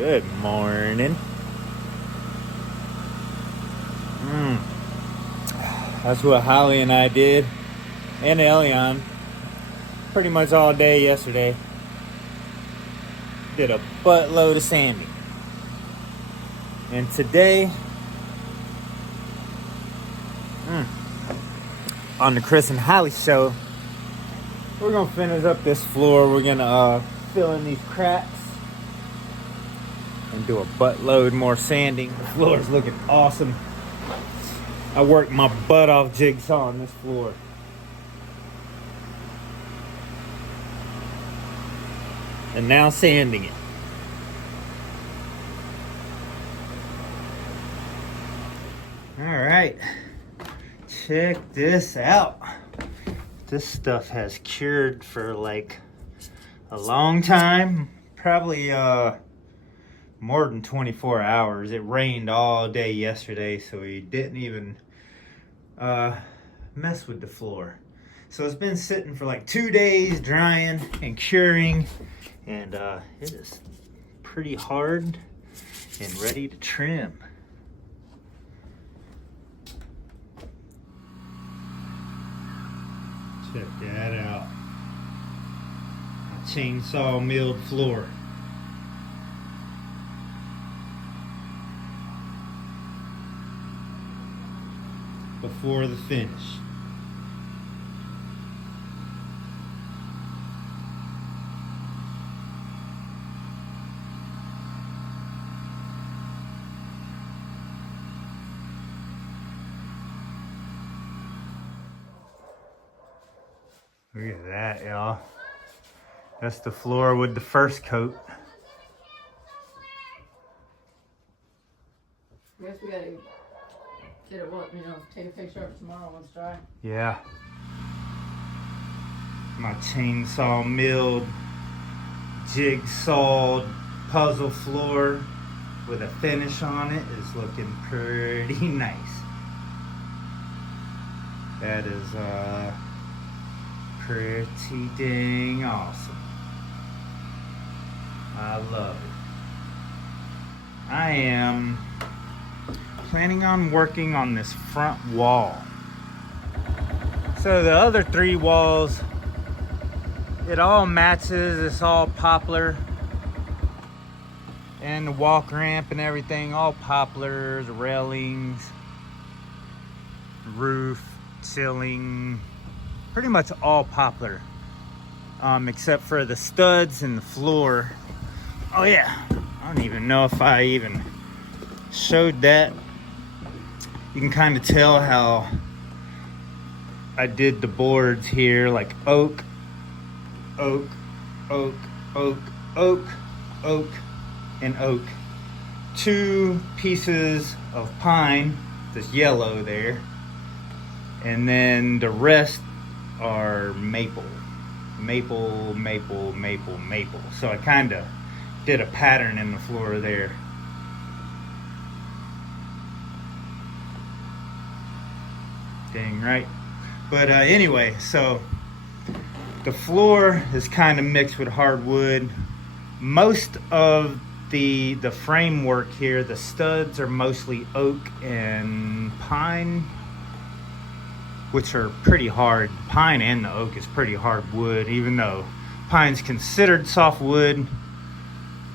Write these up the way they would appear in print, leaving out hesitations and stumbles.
Good morning. That's what Holly and I did, and Elion, pretty much all day yesterday. Did a buttload of sanding. And today, on the Chris and Hollie show, we're gonna finish up this floor. We're gonna fill in these cracks and do a buttload more sanding. The floor is looking awesome. I worked my butt off jigsaw on this floor. And now sanding it. All right, check this out. This stuff has cured for like a long time, probably more than 24 hours. It rained all day yesterday, so we didn't even mess with the floor. So it's been sitting for like 2 days, drying and curing, and it is pretty hard and ready to trim. Check that out. A chainsaw milled floor. Before the finish. Look at that, y'all. That's the floor with the first coat. I guess we gotta get it, take a picture of it tomorrow when it's dry. Yeah. My chainsaw milled, jigsawed puzzle floor with a finish on it is looking pretty nice. That is pretty dang awesome. I love it. I am planning on working on this front wall. So the other 3 walls, it all matches. It's all poplar, and the walk ramp and everything, all poplars, railings, roof, ceiling, pretty much all poplar, except for the studs and the floor. Oh yeah, I don't even know if I even showed that. You can kind of tell how I did the boards here, like oak, oak, oak, oak, oak, oak, and oak. 2 pieces of pine, this yellow there, and then the rest are maple. Maple, maple, maple, maple. So I kind of did a pattern in the floor there. Dang right. But anyway, so the floor is kind of mixed with hardwood. Most of the framework here, the studs are mostly oak and pine, which are pretty hard. Pine and the oak is pretty hard wood, even though pine's considered soft wood.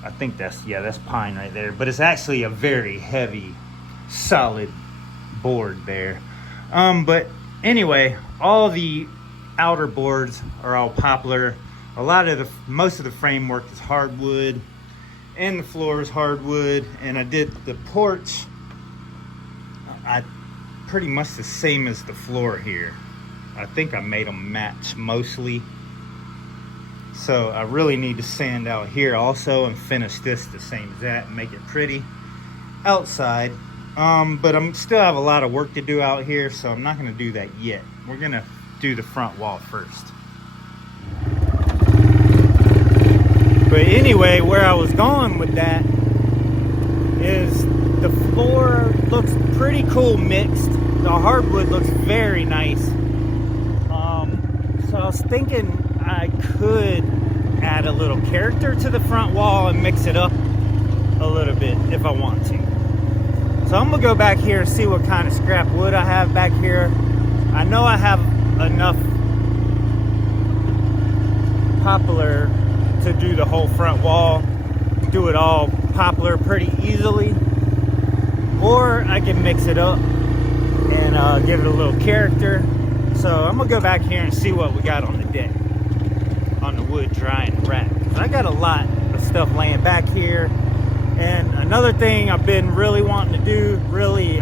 I think that's pine right there, but it's actually a very heavy, solid board there. But anyway, all the outer boards are all poplar. Most of the framework is hardwood, and the floor is hardwood. And I did the porch, pretty much the same as the floor here. I think I made them match mostly. So I really need to sand out here also and finish this the same as that and make it pretty outside. But I'm still have a lot of work to do out here, so I'm not going to do that yet. We're going to do the front wall first. But anyway, where I was going with that is the floor looks pretty cool mixed. The hardwood looks very nice. So I was thinking I could add a little character to the front wall and mix it up a little bit if I want to. So I'm gonna go back here and see what kind of scrap wood I have back here. I know I have enough poplar to do the whole front wall, do it all poplar pretty easily, or I can mix it up and give it a little character. So I'm gonna go back here and see what we got on the deck, on the wood drying rack. I got a lot of stuff laying back here. And another thing I've been really wanting to do, really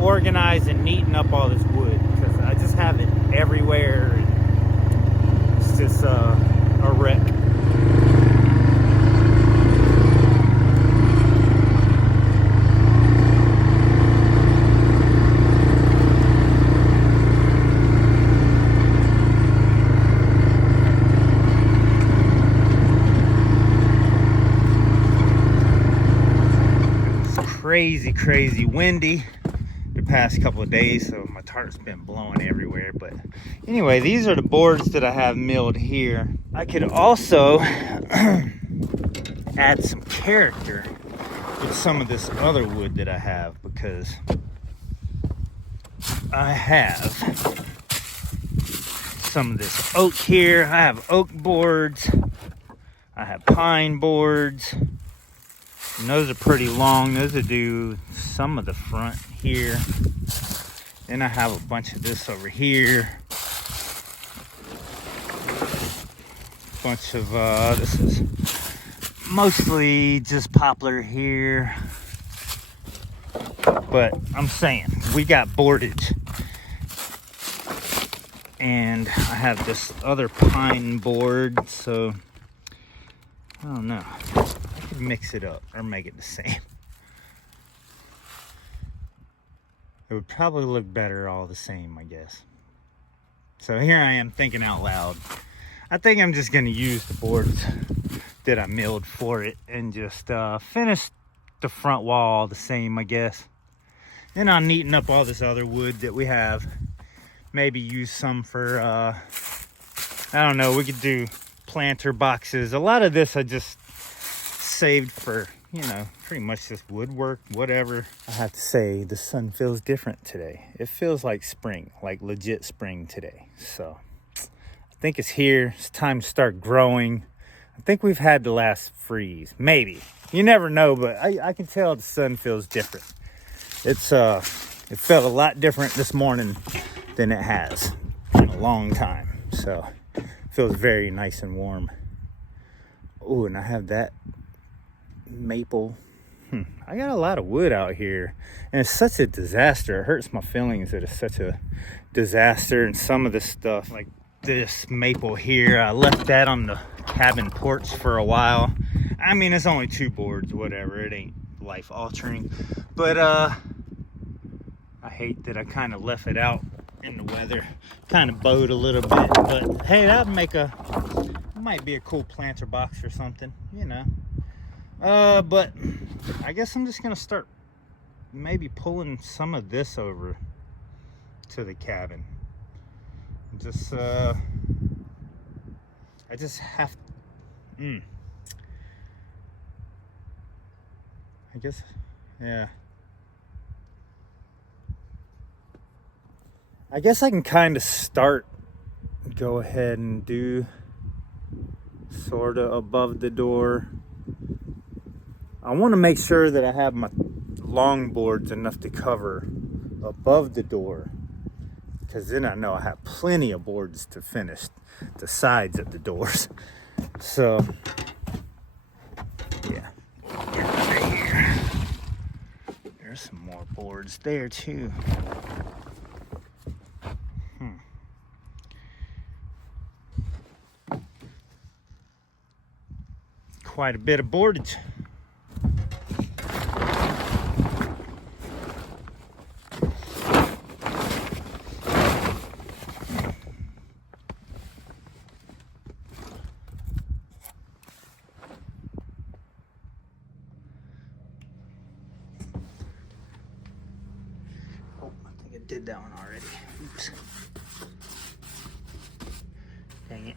organize and neaten up all this wood, because I just have it everywhere. And it's just a wreck. Crazy windy the past couple of days, so my tarp's been blowing everywhere. But anyway, these are the boards that I have milled here. I could also add some character with some of this other wood that I have, because I have some of this oak here. I have oak boards, I have pine boards. And those are pretty long. Those will do some of the front here. Then I have a bunch of this over here. Bunch of, this is mostly just poplar here. But I'm saying, we got boardage. And I have this other pine board, so I don't know. Mix it up or make it the same. It would probably look better all the same, I guess. So here I am thinking out loud. I think I'm just going to use the boards that I milled for it and just finish the front wall the same, I guess. Then I'll neaten up all this other wood that we have. Maybe use some for, I don't know, we could do planter boxes. A lot of this I just saved for, you know, pretty much just woodwork, whatever. I have to say, the sun feels different today. It feels like spring, like legit spring today. So I think it's here. It's time to start growing. I think we've had the last freeze, maybe. You never know, but I can tell the sun feels different. It felt a lot different this morning than it has in a long time. So it feels very nice and warm. Oh, and I have that maple. I got a lot of wood out here, and it's such a disaster. It hurts my feelings that it's such a disaster. And some of this stuff, like this maple here, I left that on the cabin porch for a while. I mean, it's only 2 boards, whatever. It ain't life altering, but I hate that I kind of left it out in the weather. Kind of bowed a little bit, but hey, that might be a cool planter box or something, you know. But I guess I'm just gonna start maybe pulling some of this over to the cabin. Just I just have I guess, yeah, I guess I can kind of go ahead and do sort of above the door. I want to make sure that I have my long boards enough to cover above the door, because then I know I have plenty of boards to finish the sides of the doors. So yeah, right here. There's some more boards there too. Quite a bit of boardage. Did that one already. Oops. Dang it.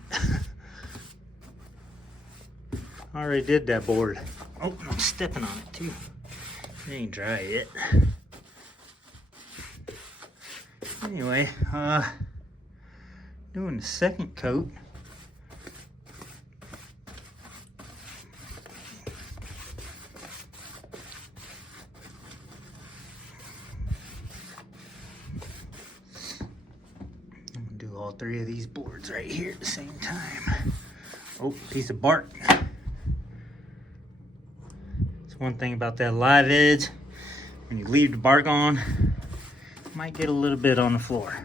I already did that board. Oh, I'm stepping on it too. It ain't dry yet. Anyway, doing the second coat. I'm gonna do all three of these boards right here at the same time. Oh, piece of bark. That's one thing about that live edge. When you leave the bark on, you might get a little bit on the floor.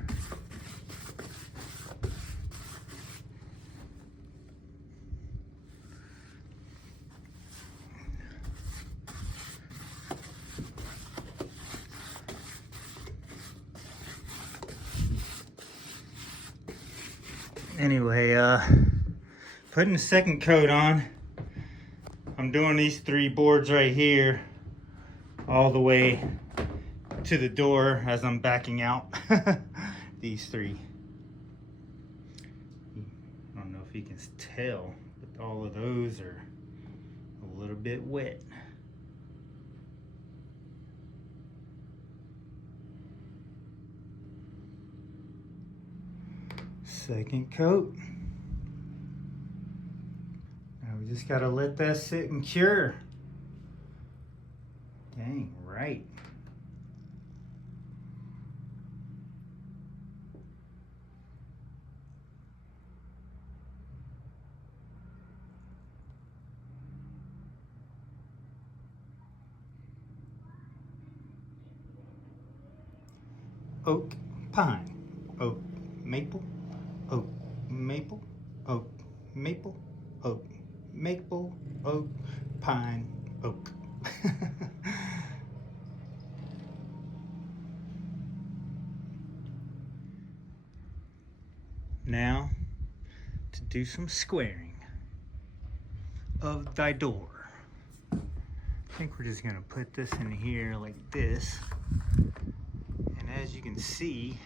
Anyway, putting the second coat on. I'm doing these three boards right here all the way to the door as I'm backing out. These three. I don't know if you can tell, but all of those are a little bit wet. Second coat. Now we just gotta let that sit and cure. Dang right. Oak, pine, oak, maple, oak, maple, oak, maple, oak, maple, oak, pine, oak. Now to do some squaring of thy door. I think we're just gonna put this in here like this. And as you can see,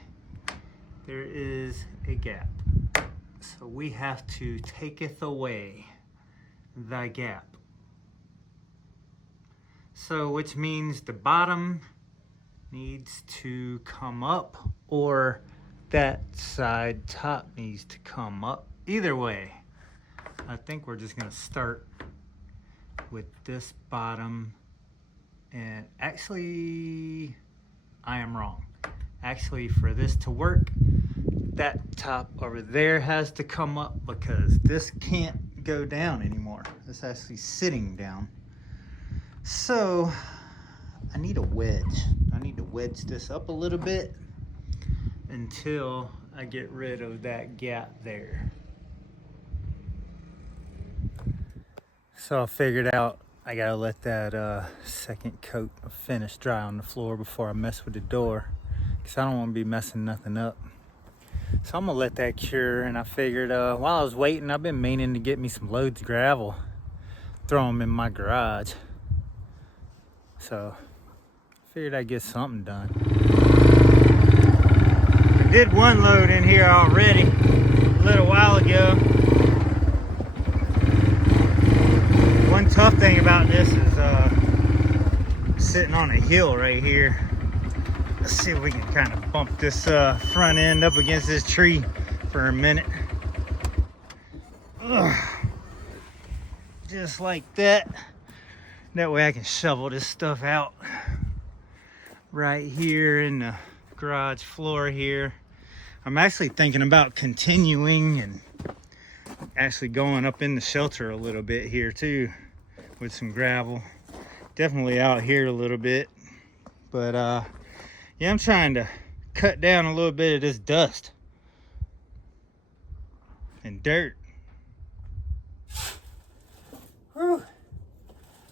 there is a gap. So we have to taketh away thy gap. So which means the bottom needs to come up, or that side top needs to come up. Either way, I think we're just gonna start with this bottom. And actually, I am wrong. Actually, for this to work, that top over there has to come up, because this can't go down anymore. It's actually sitting down. So I need a wedge. I need to wedge this up a little bit until I get rid of that gap there. So I figured out I gotta let that second coat of finish dry on the floor before I mess with the door, because I don't want to be messing nothing up. So I'm gonna let that cure, and I figured while I was waiting, I've been meaning to get me some loads of gravel, throw them in my garage. So I figured I'd get something done. I did one load in here already a little while ago. One tough thing about this is sitting on a hill right here. Let's see if we can kind of bump this front end up against this tree for a minute. Ugh. Just like that. That way I can shovel this stuff out right here in the garage floor here. I'm actually thinking about continuing and actually going up in the shelter a little bit here too with some gravel. Definitely out here a little bit. But yeah, I'm trying to cut down a little bit of this dust and dirt. Whew.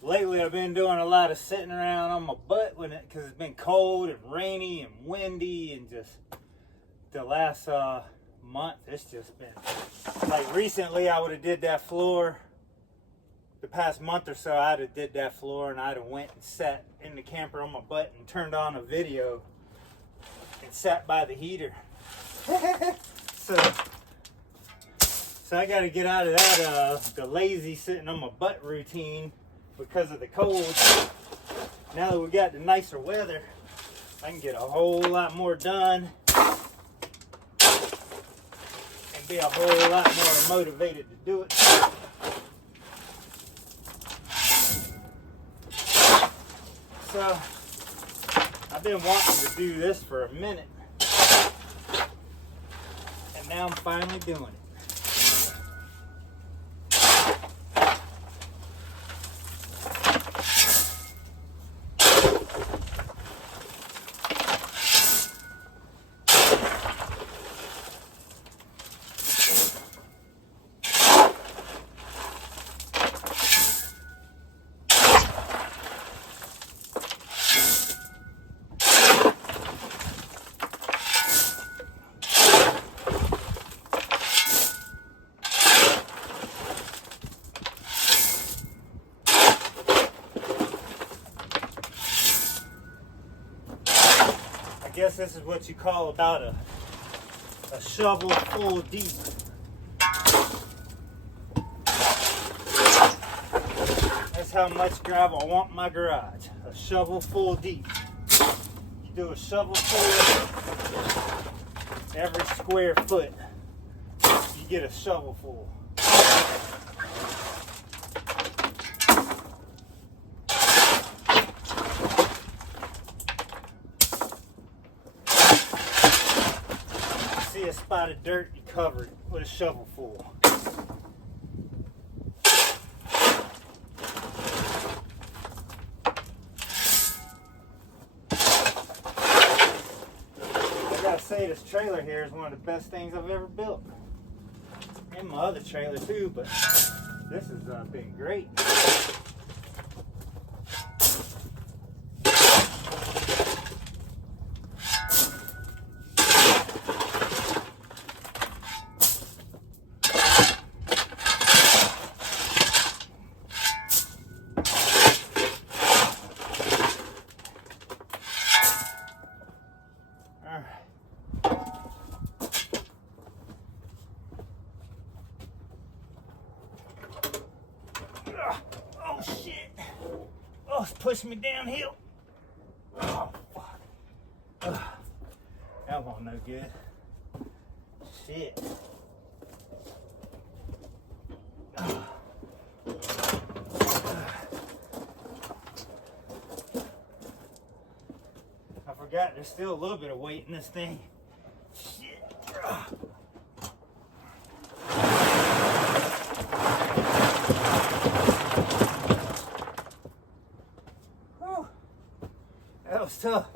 Lately I've been doing a lot of sitting around on my butt when because it's been cold and rainy and windy, and just the last month it's just been like recently I would have did that floor. The past month or so I'd have did that floor, and I'd have went and sat in the camper on my butt and turned on a video and sat by the heater. So I got to get out of that the lazy sitting on my butt routine because of the cold. Now that we got the nicer weather, I can get a whole lot more done and be a whole lot more motivated to do it. So I've been wanting to do this for a minute, and now I'm finally doing it. I guess this is what you call about a shovel full deep. That's how much gravel I want in my garage. A shovel full deep. You do a shovel full every square foot, you get a shovel full. See a spot of dirt, you cover it with a shovel full. I gotta say, this trailer here is one of the best things I've ever built. And my other trailer too, but this has been great. Oh shit! Oh, it's pushing me downhill. Oh fuck! That wasn't no good. Shit! I forgot there's still a little bit of weight in this thing. Shit! That was tough.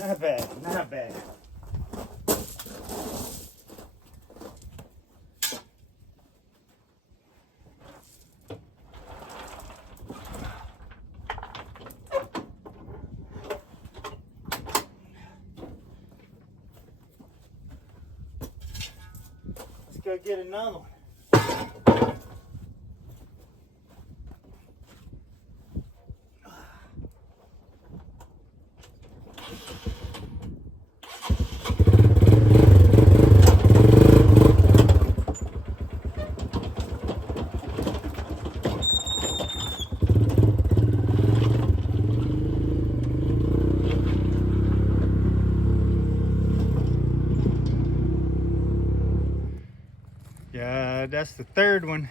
Not bad, not bad. Let's go get another one. Yeah, that's the third one.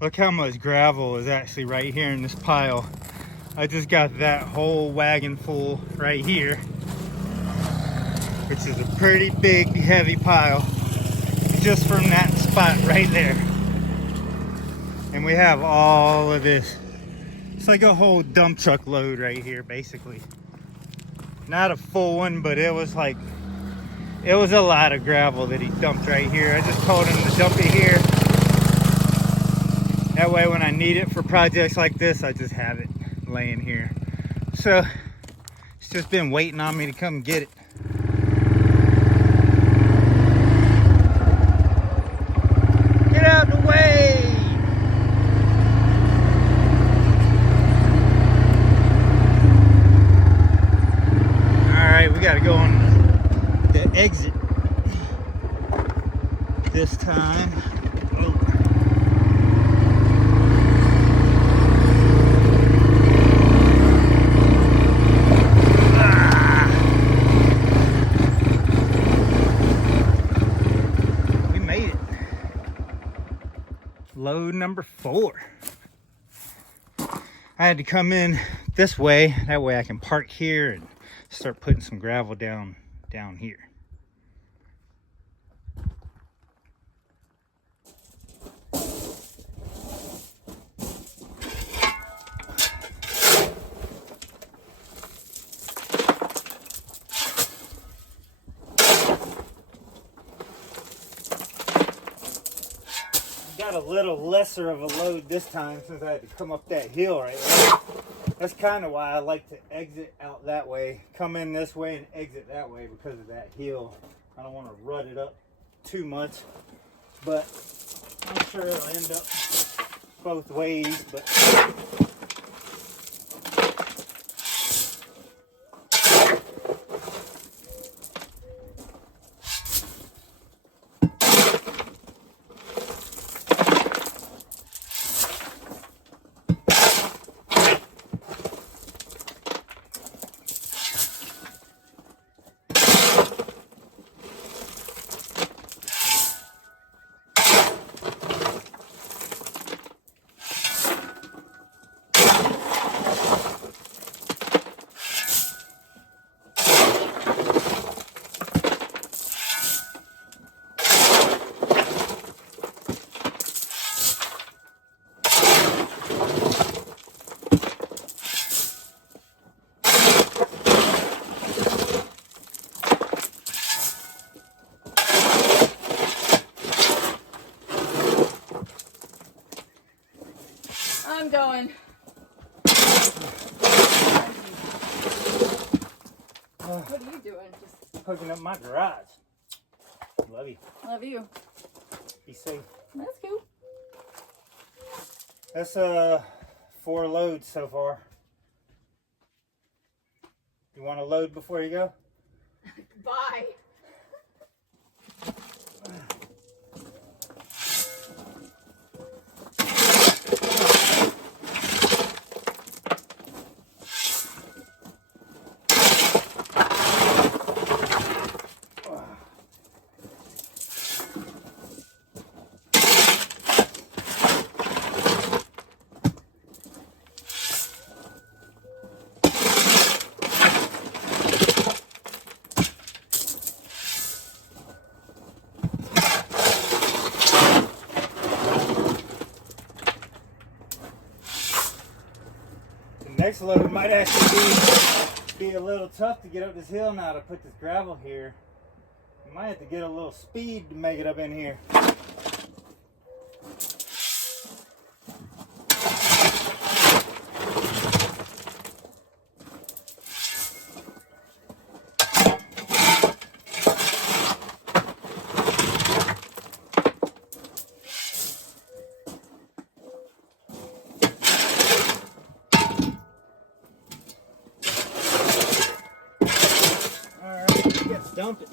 Look how much gravel is actually right here in this pile. I just got that whole wagon full right here, which is a pretty big, heavy pile, just from that spot right there. And we have all of this. It's like a whole dump truck load right here, basically. Not a full one, but it was a lot of gravel that he dumped right here. I just told him to dump it here. That way when I need it for projects like this, I just have it laying here. So it's just been waiting on me to come get it. Get out of the way! Alright, we gotta go on the exit this time. Oh. We made it. Load number 4. I had to come in this way, that way I can park here and start putting some gravel down here. Got a little lesser of a load this time since I had to come up that hill right there. That's kind of why I like to exit out that way, come in this way and exit that way because of that hill. I don't want to rut it up too much, but I'm sure it'll end up both ways. But I'm going. What are you doing? Just hooking up my garage. Love you. love you. Be safe. That's cool. That's 4 loads so far. You want to load before you go? Bye. Next load might actually be a little tough to get up this hill now to put this gravel here. You might have to get a little speed to make it up in here. dump it.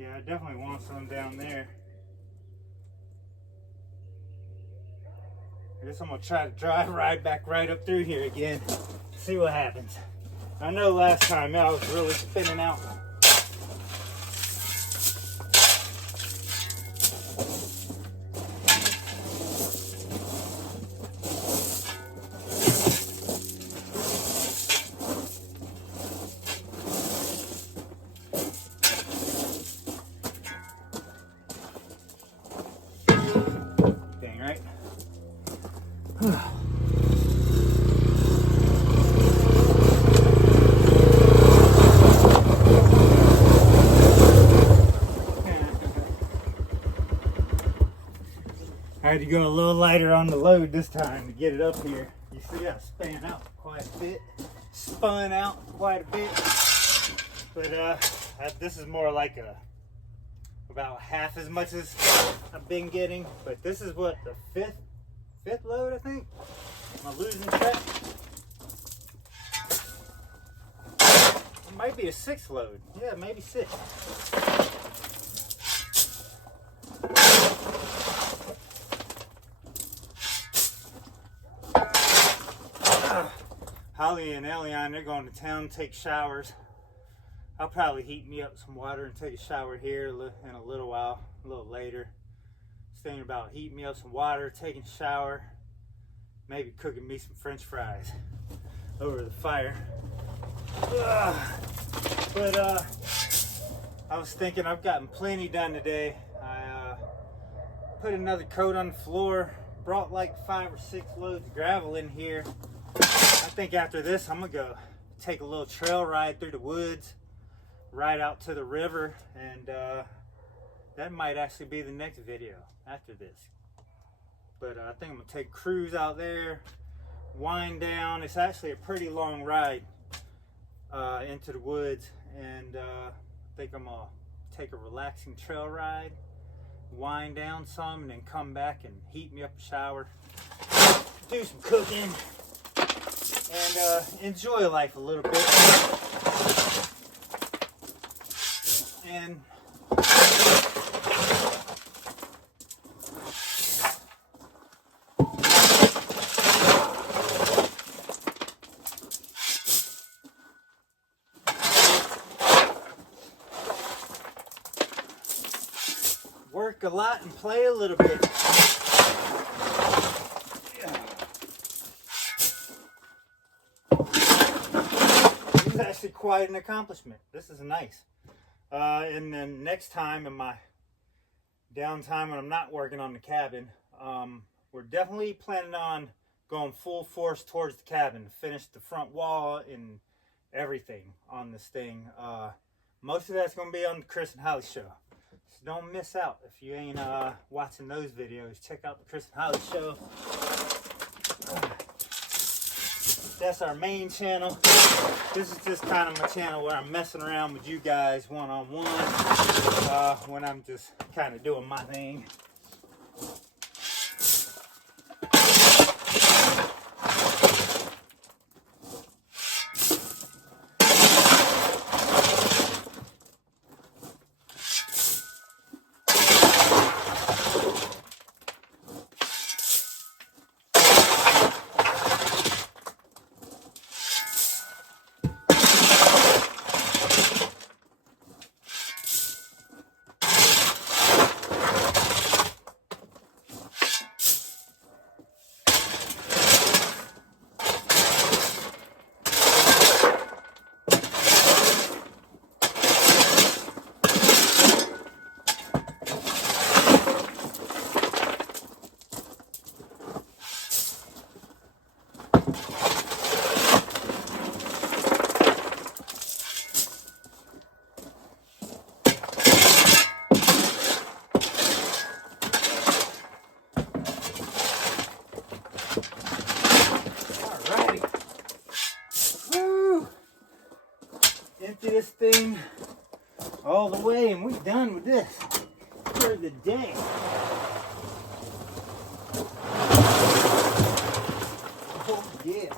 Yeah, I definitely want some down there. I guess I'm gonna try to drive right back right up through here again. See what happens. I know last time I was really spinning out. Dang right. I had to go a little lighter on the load this time to get it up here. You see I span out quite a bit. Spun out quite a bit. But this is more like about half as much as I've been getting. But this is what, the fifth load, I think? Am I losing track? It might be a sixth load. Yeah, maybe six. Holly and Elion, they're going to town, take showers. I'll probably heat me up some water and take a shower here in a little while, a little later. Just thinking about heating me up some water, taking a shower, maybe cooking me some French fries over the fire. But I was thinking I've gotten plenty done today. I put another coat on the floor, brought like 5 or 6 loads of gravel in here. I think after this I'm gonna go take a little trail ride through the woods, right out to the river, and that might actually be the next video after this. But I think I'm gonna take a cruise out there, wind down. It's actually a pretty long ride into the woods, and I think I'm gonna take a relaxing trail ride, wind down some, and then come back and heat me up a shower, do some cooking, and enjoy life a little bit. And work a lot and play a little bit. This is actually quite an accomplishment. This is nice. And then next time, in my downtime when I'm not working on the cabin, we're definitely planning on going full force towards the cabin to finish the front wall and everything on this thing. Most of that's going to be on the Chris and Hollie Show. So don't miss out. If you ain't watching those videos, check out the Chris and Hollie Show. That's our main channel. This is just kind of my channel where I'm messing around with you guys one-on-one when I'm just kind of doing my thing. done with this for the day. Oh yeah.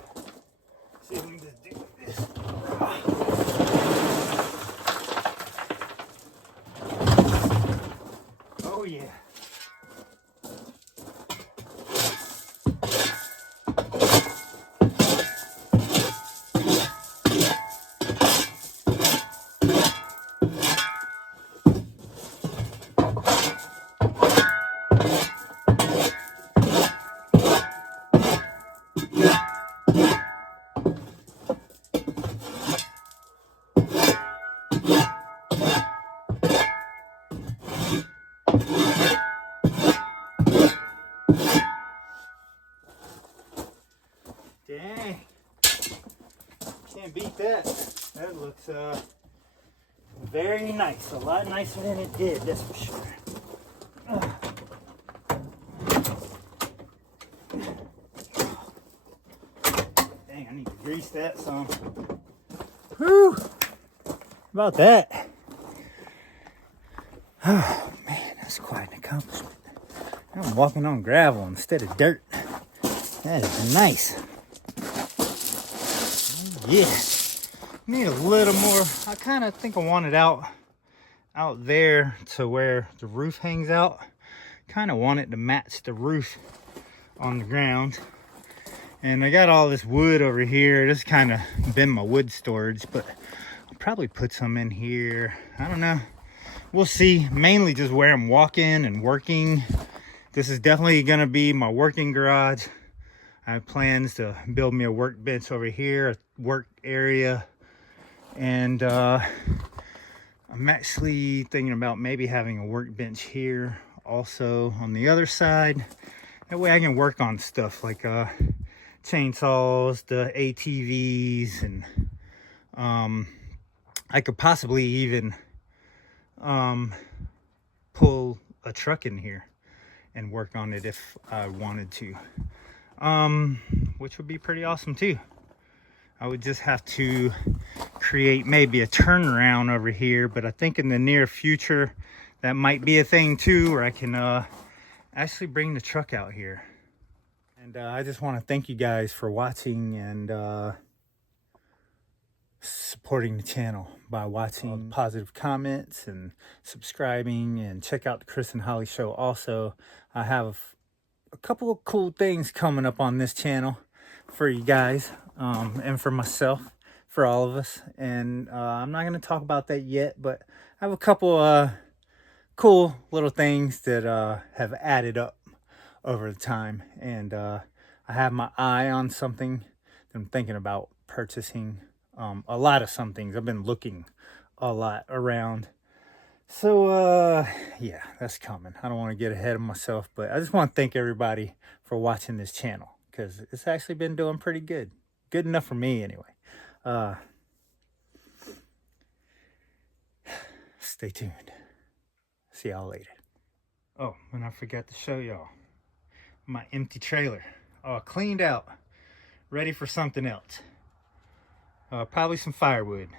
See if we can just do this. Oh yeah. Dang. Can't beat that. That looks very nice. A lot nicer than it did, that's for sure. Dang, I need to grease that some. Whew. About that. Oh man, that's quite an accomplishment. I'm walking on gravel instead of dirt. That is nice. Yeah. Need a little more. I kind of think I want it out there to where the roof hangs out. Kind of want it to match the roof on the ground. And I got all this wood over here. This kind of been my wood storage, but I'll probably put some in here. I don't know. We'll see. Mainly just where I'm walking and working. This is definitely gonna be my working garage. I have plans to build me a workbench over here, a work area. And I'm actually thinking about maybe having a workbench here also on the other side. That way I can work on stuff like chainsaws, the ATVs, and I could possibly even pull a truck in here and work on it if I wanted to, which would be pretty awesome too. I would just have to create maybe a turnaround over here, but I think in the near future that might be a thing too, where I can actually bring the truck out here. And I just want to thank you guys for watching and supporting the channel by watching all the positive comments and subscribing, and check out the Chris and Hollie Show also. I have a couple of cool things coming up on this channel for you guys, and for myself, for all of us. And I'm not going to talk about that yet, but I have a couple cool little things that have added up over the time. And I have my eye on something that I'm thinking about purchasing. A lot of some things. I've been looking a lot around. So yeah, that's coming. I don't want to get ahead of myself, but I just want to thank everybody for watching this channel, because it's actually been doing pretty good. Good enough for me anyway. Stay tuned. See y'all later. Oh, and I forgot to show y'all my empty trailer. Cleaned out. Ready for something else. Probably some firewood.